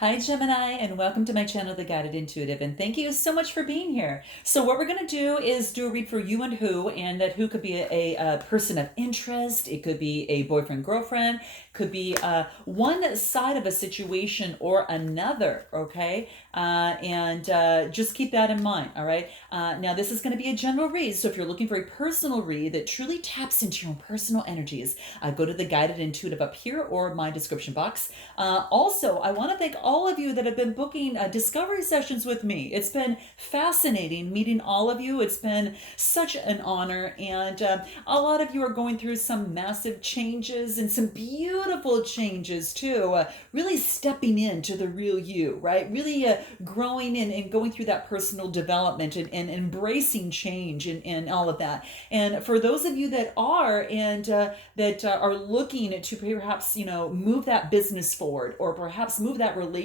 Hi, Gemini, and welcome to my channel, The Guided Intuitive, and thank you so much for being here. So what we're going to do is do a read for you and who, and that who could be a person of interest, it could be a boyfriend, girlfriend, could be one side of a situation or another, okay? Just keep that in mind, all right? Now, this is going to be a general read, so if you're looking for a personal read that truly taps into your own personal energies, go to The Guided Intuitive up here or my description box. Also, I want to thank all of you that have been booking discovery sessions with me. It's been fascinating meeting all of you. It's been such an honor, and a lot of you are going through some massive changes and some beautiful changes too. Really stepping into the real you, right? Really growing in and going through that personal development and embracing change and all of that. And for those of you that are and that are looking to perhaps move that business forward, or perhaps move that relationship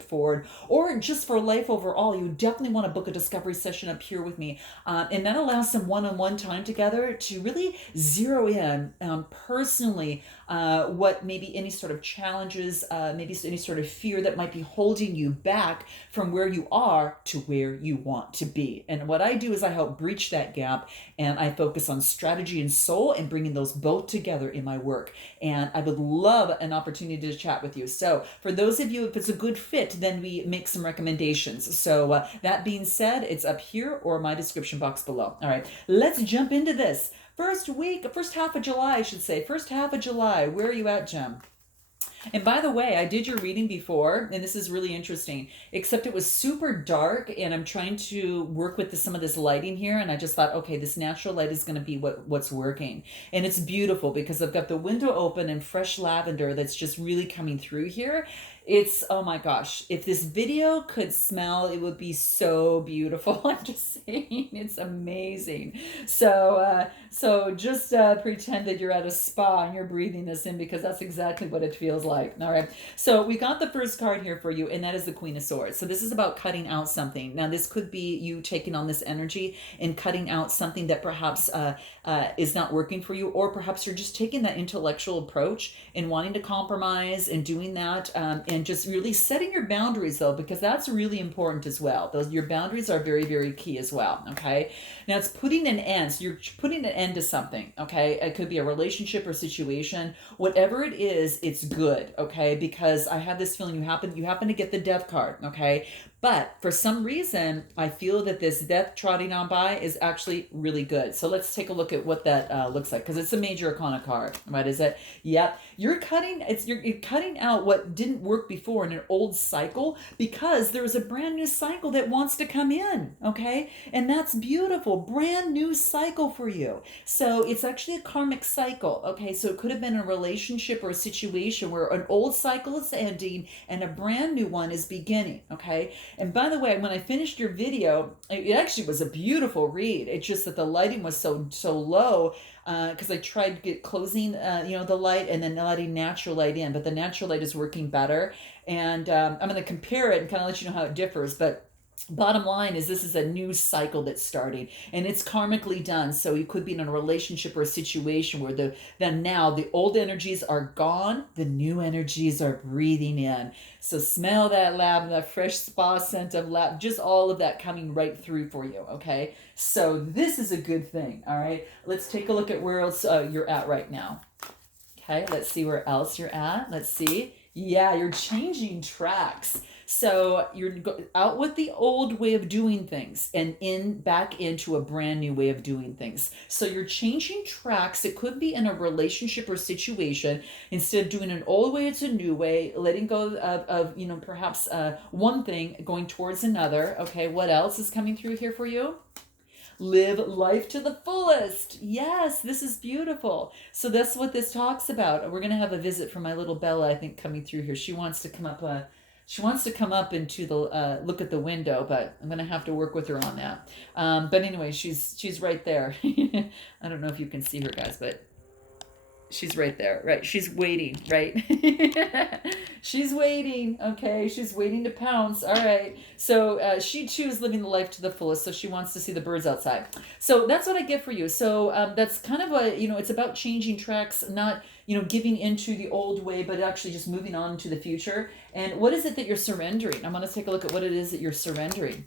forward, or just for life overall, you definitely want to book a discovery session up here with me. And that allows some one-on-one time together to really zero in personally what maybe any sort of challenges, maybe any sort of fear that might be holding you back from where you are to where you want to be. And what I do is I help breach that gap, and I focus on strategy and soul and bringing those both together in my work. And I would love an opportunity to chat with you. So for those of you, if it's a good fit, then we make some recommendations. So that being said, it's up here or my description box below. All right, let's jump into this. First half of July, I should say. First half of July. Where are you at, Gem? And by the way, I did your reading before, and this is really interesting, except it was super dark, and I'm trying to work with some of this lighting here, and I just thought, okay, this natural light is going to be what's working. And it's beautiful because I've got the window open and fresh lavender that's just really coming through here. It's, oh my gosh, if this video could smell, it would be so beautiful. I'm just saying, it's amazing. So just pretend that you're at a spa and you're breathing this in, because that's exactly what it feels like. All right. So we got the first card here for you, and that is the Queen of Swords. So this is about cutting out something. Now, this could be you taking on this energy and cutting out something that perhaps is not working for you, or perhaps you're just taking that intellectual approach and wanting to compromise and doing that, and just really setting your boundaries, though, because that's really important as well. Your boundaries are very, very key as well. Okay. Now it's putting an end. So you're putting an end to something. Okay. It could be a relationship or situation. Whatever it is, it's good. Okay. Because I have this feeling you happen to get the Death card. Okay. But for some reason, I feel that this death trotting on by is actually really good. So let's take a look at what that looks like, because it's a major arcana card, right? Is it? Yep. You're cutting out what didn't work before in an old cycle, because there's a brand new cycle that wants to come in, okay? And that's beautiful. Brand new cycle for you. So it's actually a karmic cycle, okay? So it could have been a relationship or a situation where an old cycle is ending and a brand new one is beginning, okay? And by the way, when I finished your video, it actually was a beautiful read. It's just that the lighting was so low, because I tried to get closing, the light and then letting natural light in. But the natural light is working better. And I'm going to compare it and kind of let you know how it differs. But bottom line is, this is a new cycle that's starting, and it's karmically done. So you could be in a relationship or a situation where now the old energies are gone, the new energies are breathing in. So smell that lavender, that fresh spa scent of lavender, just all of that coming right through for you. Okay, so this is a good thing. All right, let's take a look at where else you're at right now. Okay, let's see where else you're at. Let's see. Yeah, you're changing tracks. So you're out with the old way of doing things and back into a brand new way of doing things. So you're changing tracks. It could be in a relationship or situation. Instead of doing an old way, it's a new way. Letting go of perhaps one thing, going towards another. Okay, what else is coming through here for you? Live life to the fullest. Yes, this is beautiful. So that's what this talks about. We're going to have a visit from my little Bella, I think, coming through here. She wants to come up. She wants to come up into the look at the window, but I'm going to have to work with her on that. But anyway, she's right there. I don't know if you can see her, guys, but She's right there, right? She's waiting, right? She's waiting, okay? She's waiting to pounce. All right. So she too is living the life to the fullest. So she wants to see the birds outside. So that's what I get for you. So that's kind of a, it's about changing tracks, not, giving into the old way, but actually just moving on to the future. And what is it that you're surrendering? I'm going to take a look at what it is that you're surrendering.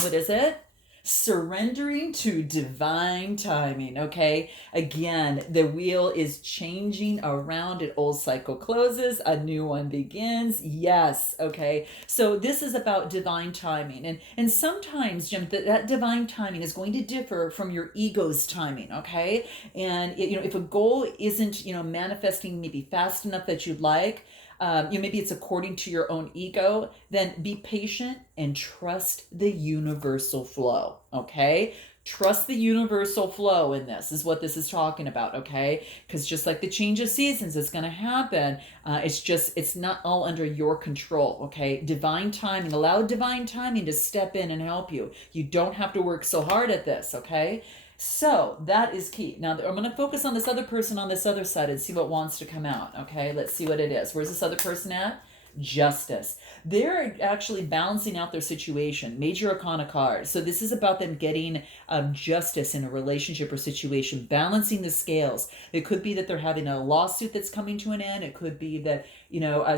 What is it? Surrendering to divine timing. Okay, again, the wheel is changing around. An old cycle closes, a new one begins. Yes. Okay, so this is about divine timing, and sometimes, Jim, that divine timing is going to differ from your ego's timing. Okay, and if a goal isn't manifesting maybe fast enough that you'd like, maybe it's according to your own ego, then be patient and trust the universal flow, okay? Trust the universal flow in this is what this is talking about, okay? Because just like the change of seasons is going to happen, it's not all under your control, okay? Divine timing, allow divine timing to step in and help you. You don't have to work so hard at this, okay? So that is key. Now I'm going to focus on this other person on this other side and see what wants to come out. Okay, let's see what it is. Where's this other person at? Justice. They're actually balancing out their situation. Major Arcana card. So this is about them getting justice in a relationship or situation, balancing the scales. It could be that they're having a lawsuit that's coming to an end. It could be that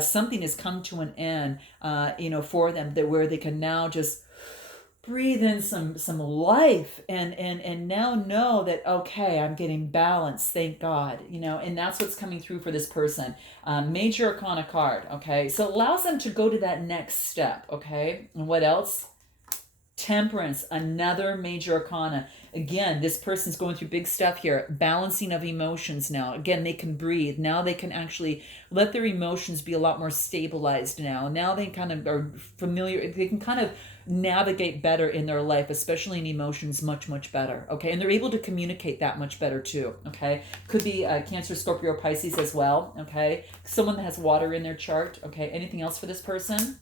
something has come to an end. For them that where they can now just breathe in some life and now know that, okay, I'm getting balance, thank God, and that's what's coming through for this person. Major Arcana card. Okay, so it allows them to go to that next step. Okay, and what else? Temperance, another major arcana. Again, this person's going through big stuff here. Balancing of emotions now. Again, they can breathe. Now they can actually let their emotions be a lot more stabilized now. Now they kind of are familiar. They can kind of navigate better in their life, especially in emotions, much, much better. Okay, and they're able to communicate that much better too. Okay, could be Cancer, Scorpio, Pisces as well. Okay, someone that has water in their chart. Okay, anything else for this person?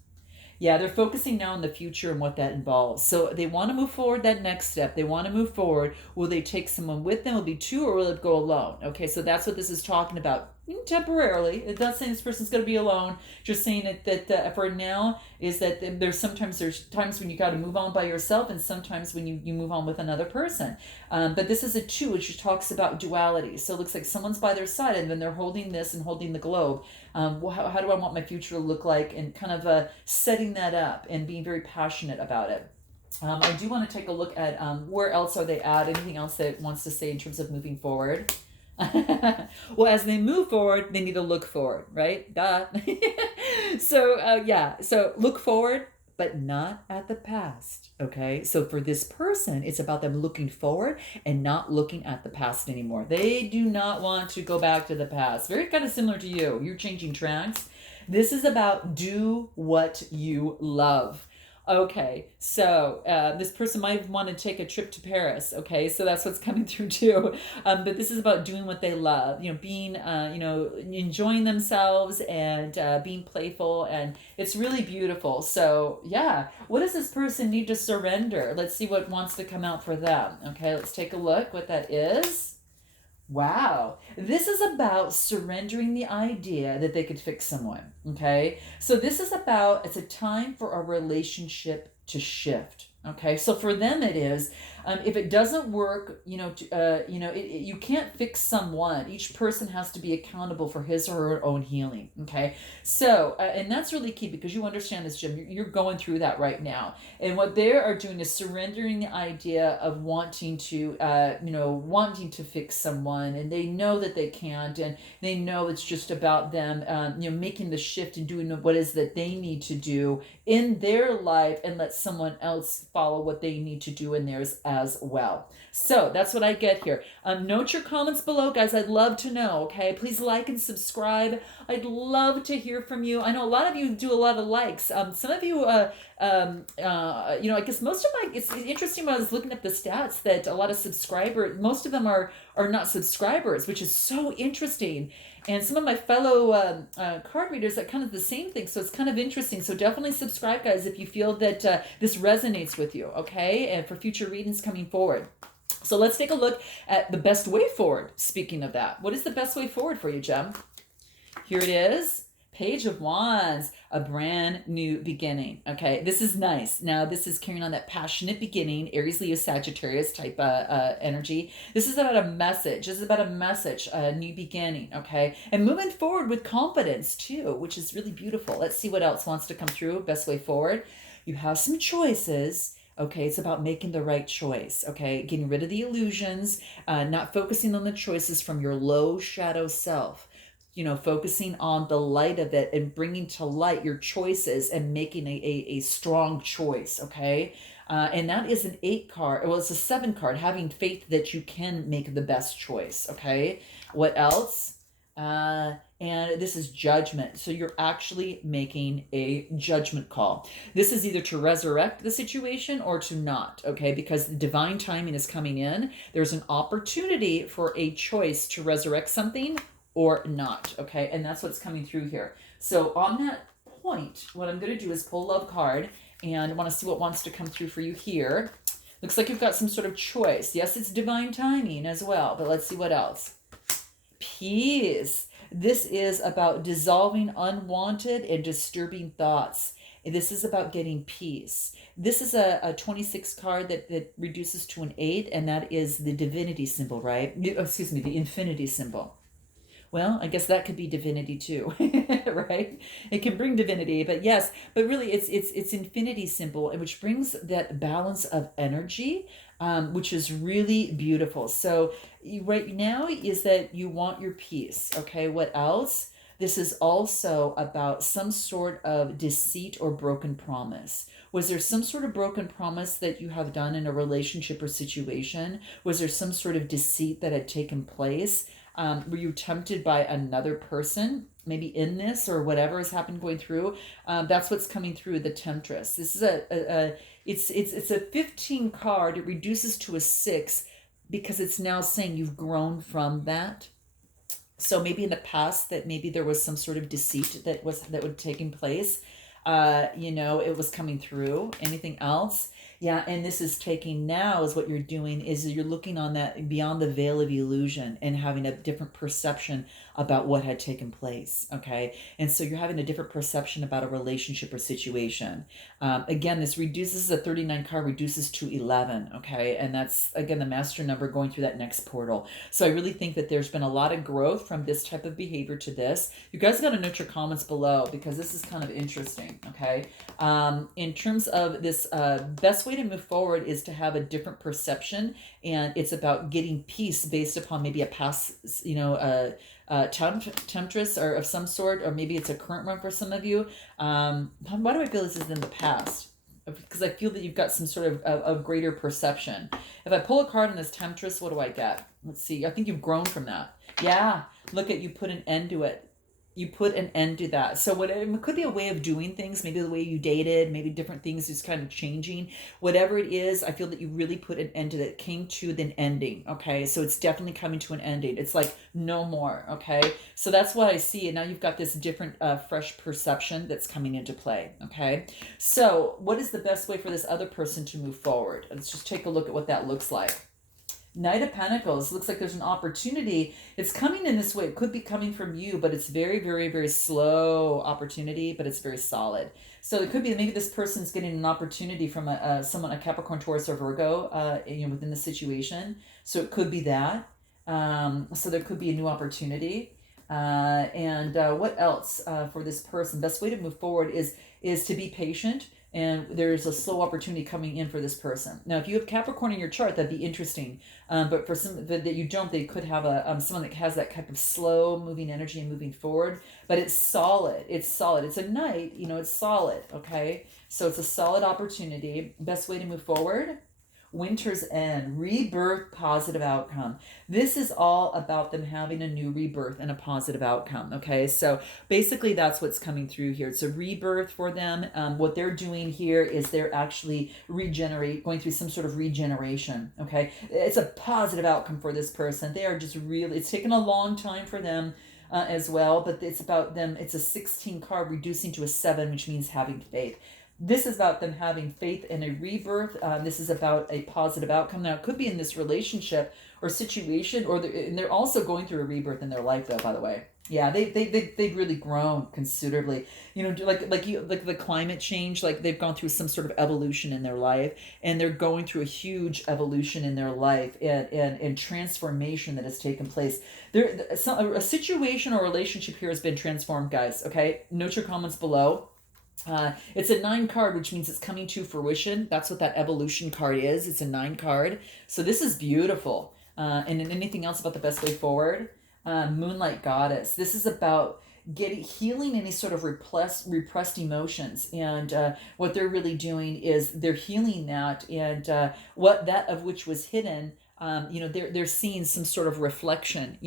Yeah, they're focusing now on the future and what that involves. So they want to move forward that next step. They want to move forward. Will they take someone with them? Will it be two or will it go alone? Okay, so that's what this is talking about. Temporarily. It's not saying this person's going to be alone. Just saying that for now is that there's times when you got to move on by yourself and sometimes when you move on with another person. But this is a two, which talks about duality. So it looks like someone's by their side and then they're holding this and holding the globe. How do I want my future to look like? And kind of setting that up and being very passionate about it. I do want to take a look at where else are they at? Anything else that wants to say in terms of moving forward? Well, as they move forward, they need to look forward, right? Duh. So look forward, but not at the past. Okay, so for this person, it's about them looking forward and not looking at the past anymore. They do not want to go back to the past. Very kind of similar to you. You're changing tracks. This is about do what you love. Okay, so this person might want to take a trip to Paris. Okay, so that's what's coming through too. But this is about doing what they love. Being, enjoying themselves and being playful, and it's really beautiful. So yeah, what does this person need to surrender? Let's see what wants to come out for them. Okay, let's take a look what that is. Wow. This is about surrendering the idea that they could fix someone. Okay. So this is about, it's a time for a relationship to shift. Okay. So for them it is, if it doesn't work, you can't fix someone. Each person has to be accountable for his or her own healing. Okay. So, and that's really key because you understand this, Jim, you're going through that right now. And what they are doing is surrendering the idea of wanting to fix someone, and they know that they can't, and they know it's just about them, making the shift and doing what is that they need to do in their life and let someone else follow what they need to do in theirs as well. So that's what I get here. Note your comments below, guys. I'd love to know. Okay, please like and subscribe. I'd love to hear from you. I know a lot of you do a lot of likes. Some of you, I guess most of it's interesting when I was looking at the stats that a lot of subscribers, most of them are not subscribers, which is so interesting. And some of my fellow card readers are kind of the same thing. So it's kind of interesting. So definitely subscribe, guys, if you feel that this resonates with you, okay? And for future readings coming forward. So let's take a look at the best way forward. Speaking of that, what is the best way forward for you, Gem? Here it is. Page of Wands, a brand new beginning. Okay, this is nice. Now, this is carrying on that passionate beginning, Aries, Leo, Sagittarius type energy. This is about a message. This is about a message, a new beginning. Okay, and moving forward with confidence too, which is really beautiful. Let's see what else wants to come through. Best way forward. You have some choices. Okay, it's about making the right choice. Okay, getting rid of the illusions, not focusing on the choices from your low shadow self, focusing on the light of it and bringing to light your choices and making a strong choice. Okay. And that is an 8 card. Well, it's a 7 card, having faith that you can make the best choice. Okay. What else? And this is judgment. So you're actually making a judgment call. This is either to resurrect the situation or to not, okay? Because the divine timing is coming in. There's an opportunity for a choice to resurrect something or not, okay? And that's what's coming through here. So on that point, what I'm going to do is pull love card, and I want to see what wants to come through for you here. Looks like you've got some sort of choice. Yes, it's divine timing as well, but let's see what else. Peace. This is about dissolving unwanted and disturbing thoughts. This is about getting peace. This is a 26 card that reduces to an 8, and that is the divinity symbol, right? Excuse me, the infinity symbol. Well, I guess that could be divinity too, right? It can bring divinity, but yes, but really it's infinity symbol, which brings that balance of energy, which is really beautiful. So right now is that you want your peace. Okay, what else? This is also about some sort of deceit or broken promise. Was there some sort of broken promise that you have done in a relationship or situation? Was there some sort of deceit that had taken place? Were you tempted by another person, maybe in this or whatever has happened going through? That's what's coming through, the temptress. This is it's a 15 card. It reduces to a 6 because it's now saying you've grown from that. So maybe in the past that maybe there was some sort of deceit that would taking place. It was coming through. Anything else? Yeah, and this is taking now is what you're doing is you're looking on that beyond the veil of illusion and having a different perception about what had taken place. Okay, and so you're having a different perception about a relationship or situation. Again, this reduces the 39 card reduces to 11. Okay, and that's again the master number going through that next portal. So I really think that there's been a lot of growth from this type of behavior to this. You guys got to note your comments below because this is kind of interesting. Okay, in terms of this, best way to move forward is to have a different perception, and it's about getting peace based upon maybe a past, temptress or of some sort, or maybe it's a current one for some of you. Why do I feel this is in the past? Because I feel that you've got some sort of greater perception. If I pull a card on this temptress, what do I get? Let's see. I think you've grown from that. Yeah. Look at you put an end to it. You put an end to that. So it could be a way of doing things, maybe the way you dated, maybe different things just kind of changing. Whatever it is, I feel that you really put an end to that. It came to an ending, okay? So it's definitely coming to an ending. It's like no more, okay? So that's what I see. And now you've got this different, fresh perception that's coming into play, okay? So what is the best way for this other person to move forward? Let's just take a look at what that looks like. Knight of Pentacles. Looks like there's an opportunity. It's coming in this way. It could be coming from you, but it's very, very, very slow opportunity, but it's very solid. So it could be maybe this person's getting an opportunity from a Capricorn, Taurus, or Virgo, within the situation. So it could be that. So there could be a new opportunity. And what else for this person? Best way to move forward is to be patient. And there's a slow opportunity coming in for this person. Now, if you have Capricorn in your chart, that'd be interesting. But for some that you don't, they could have someone that has that type of slow moving energy and moving forward. But it's solid. It's solid. It's a knight. It's solid. Okay, so it's a solid opportunity. Best way to move forward. Winter's End, rebirth, positive outcome. This is all about them having a new rebirth and a positive outcome. Okay, so basically that's what's coming through here. It's a rebirth for them. What they're doing here is they're actually going through some sort of regeneration. Okay, it's a positive outcome for this person. They are just really, it's taken a long time for them as well, but it's about them. It's a 16 card reducing to a 7, which means having faith. This is about them having faith in a rebirth. This is about a positive outcome. Now, it could be in this relationship or situation, and they're also going through a rebirth in their life, though, by the way. Yeah, they've really grown considerably. Like the climate change, like they've gone through some sort of evolution in their life, and they're going through a huge evolution in their life and transformation that has taken place. A situation or relationship here has been transformed, guys. Okay, note your comments below. It's a 9 card, which means it's coming to fruition. That's what that evolution card is. It's a 9 card. So this is beautiful. And then anything else about the best way forward? Moonlight Goddess. This is about healing any sort of repressed emotions. And what they're really doing is they're healing that, and what that of which was hidden. They're seeing some sort of reflection,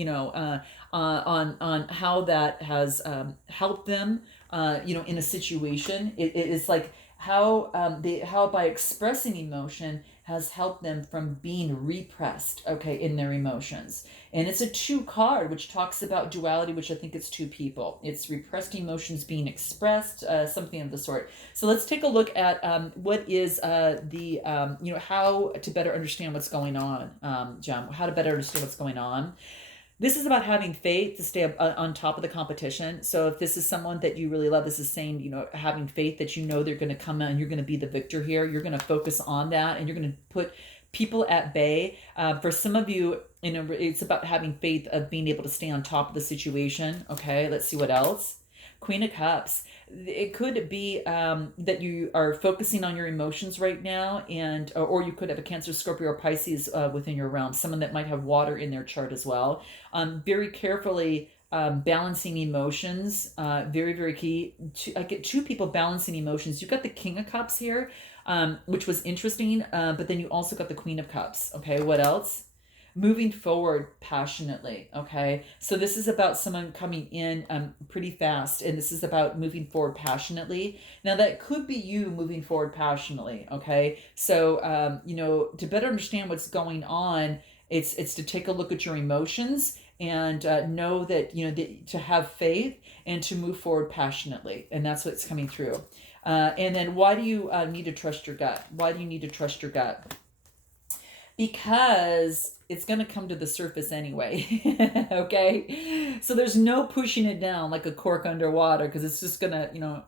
on how that has helped them, in a situation. It's like how by expressing emotion has helped them from being repressed, okay, in their emotions. And it's a 2 card, which talks about duality, which I think it's 2 people. It's repressed emotions being expressed, something of the sort. So let's take a look at what is how to better understand what's going on, Jem, how to better understand what's going on. This is about having faith to stay on top of the competition. So if this is someone that you really love, this is saying, having faith that they're going to come out and you're going to be the victor here. You're going to focus on that, and you're going to put people at bay. For some of you, it's about having faith of being able to stay on top of the situation. Okay, let's see what else. Queen of Cups. It could be that you are focusing on your emotions right now, or you could have a Cancer, Scorpio, or Pisces within your realm. Someone that might have water in their chart as well. Very carefully balancing emotions. Very, very key. I get 2 people balancing emotions. You've got the King of Cups here, which was interesting, but then you also got the Queen of Cups. Okay, what else? Moving forward passionately. Okay, so this is about someone coming in pretty fast, and this is about moving forward passionately. Now that could be you moving forward passionately. Okay, so to better understand what's going on, it's to take a look at your emotions and know that to have faith and to move forward passionately, and that's what's coming through. And then why do you need to trust your gut? Why do you need to trust your gut? Because it's going to come to the surface anyway. Okay, so there's no pushing it down like a cork underwater, because it's just gonna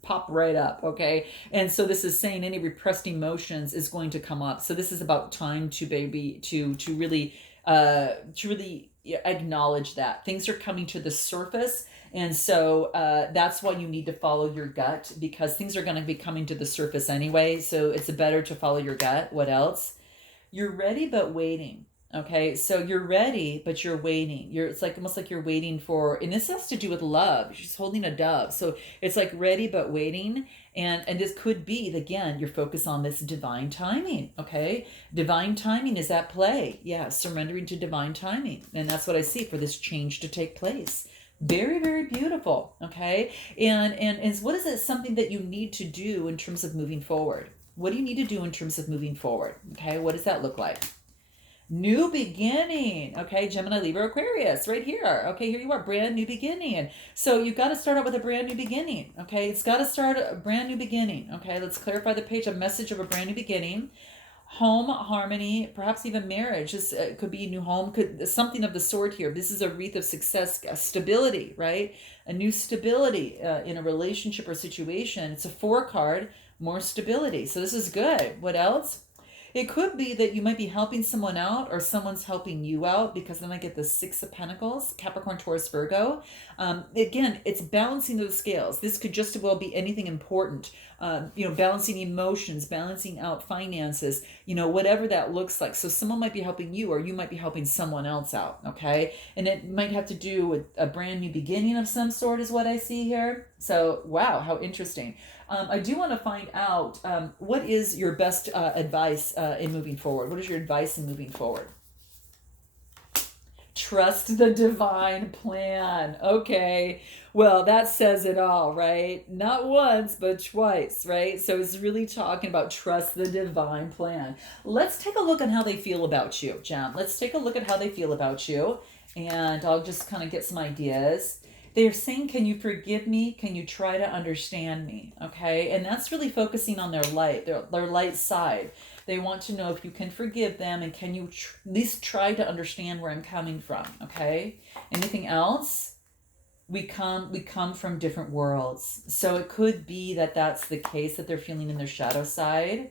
pop right up. Okay, and so this is saying any repressed emotions is going to come up. So this is about time to really acknowledge that things are coming to the surface. And so that's why you need to follow your gut, because things are going to be coming to the surface anyway. So it's better to follow your gut. What else? You're ready but waiting. Okay, so you're ready but you're waiting. It's like almost like you're waiting for, and this has to do with love. She's holding a dove, so it's like ready but waiting. And this could be, again, your focus on this divine timing. Okay, divine timing is at play. Yeah, surrendering to divine timing, and that's what I see for this change to take place. Very, very beautiful. Okay, and what is it, something that you need to do in terms of moving forward? What do you need to do in terms of moving forward? Okay, what does that look like? New beginning. Okay, Gemini, Libra, Aquarius, right here. Okay, here you are, brand new beginning. And so you've got to start out with a brand new beginning. Okay, it's got to start a brand new beginning. Okay, let's clarify the page. A message of a brand new beginning. Home, harmony, perhaps even marriage. This could be a new home, could something of the sort here. This is a wreath of success, stability, right? A new stability in a relationship or situation. It's a 4 card. More stability. So this is good. What else? It could be that you might be helping someone out, or someone's helping you out, because then I get the 6 of Pentacles, Capricorn, Taurus, Virgo. Again, it's balancing those scales. This could just as well be anything important. Balancing emotions, balancing out finances, whatever that looks like. So someone might be helping you, or you might be helping someone else out. Okay. And it might have to do with a brand new beginning of some sort is what I see here. So, wow, how interesting. I do want to find out what is your best advice in moving forward? What is your advice in moving forward? Trust the divine plan. Okay. Well, that says it all, right? Not once, but twice, right? So it's really talking about trust the divine plan. Let's take a look at how they feel about you, Jem. Let's take a look at how they feel about you. And I'll just kind of get some ideas. They're saying, can you forgive me? Can you try to understand me? Okay. And that's really focusing on their light, their light side. They want to know if you can forgive them and can you at least try to understand where I'm coming from. Okay. Anything else? We come from different worlds. So it could be that that's the case, that they're feeling in their shadow side.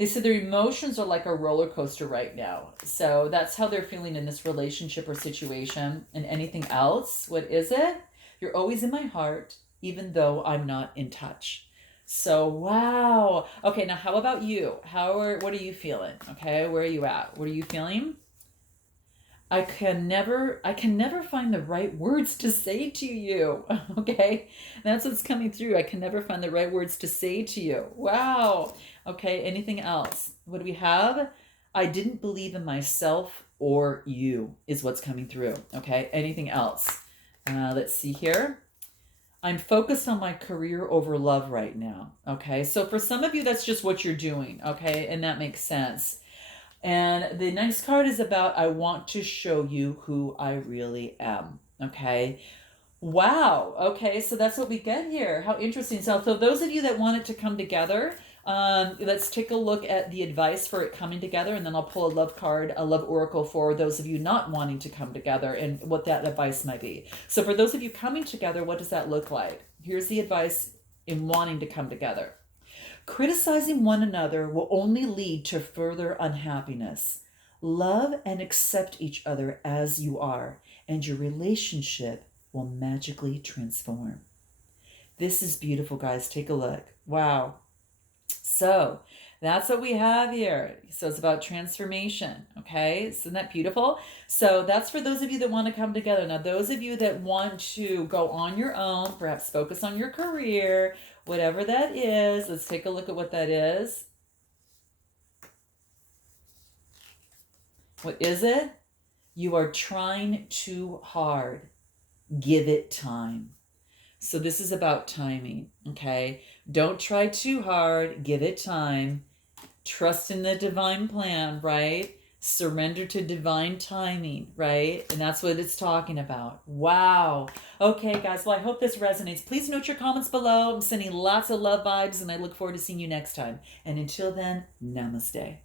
They said their emotions are like a roller coaster right now. So that's how they're feeling in this relationship or situation. And anything else? What is it? You're always in my heart, even though I'm not in touch. So, wow. Okay, now how about you? What are you feeling? Okay, where are you at? What are you feeling? I can never find the right words to say to you. Okay. That's what's coming through. I can never find the right words to say to you. Wow. Okay. Anything else? What do we have? I didn't believe in myself or you is what's coming through. Okay. Anything else? Let's see here. I'm focused on my career over love right now. Okay. So for some of you, that's just what you're doing. Okay. And that makes sense. And the next card is about, I want to show you who I really am. Okay. Wow. Okay. So that's what we get here. How interesting. So those of you that want it to come together, let's take a look at the advice for it coming together. And then I'll pull a love card, a love oracle for those of you not wanting to come together and what that advice might be. So for those of you coming together, what does that look like? Here's the advice in wanting to come together. Criticizing one another will only lead to further unhappiness. Love and accept each other as you are, and your relationship will magically transform. This is beautiful, guys. Take a look. Wow. So that's what we have here. So it's about transformation. Okay. Isn't that beautiful? So that's for those of you that want to come together. Now, those of you that want to go on your own, perhaps focus on your career, whatever that is, let's take a look at what that is. What is it? You are trying too hard. Give it time. So this is about timing, okay? Don't try too hard. Give it time. Trust in the divine plan, right? Surrender to divine timing, right? And that's what it's talking about. Wow. Okay, guys. Well, I hope this resonates. Please note your comments below. I'm sending lots of love vibes, and I look forward to seeing you next time. And until then, namaste.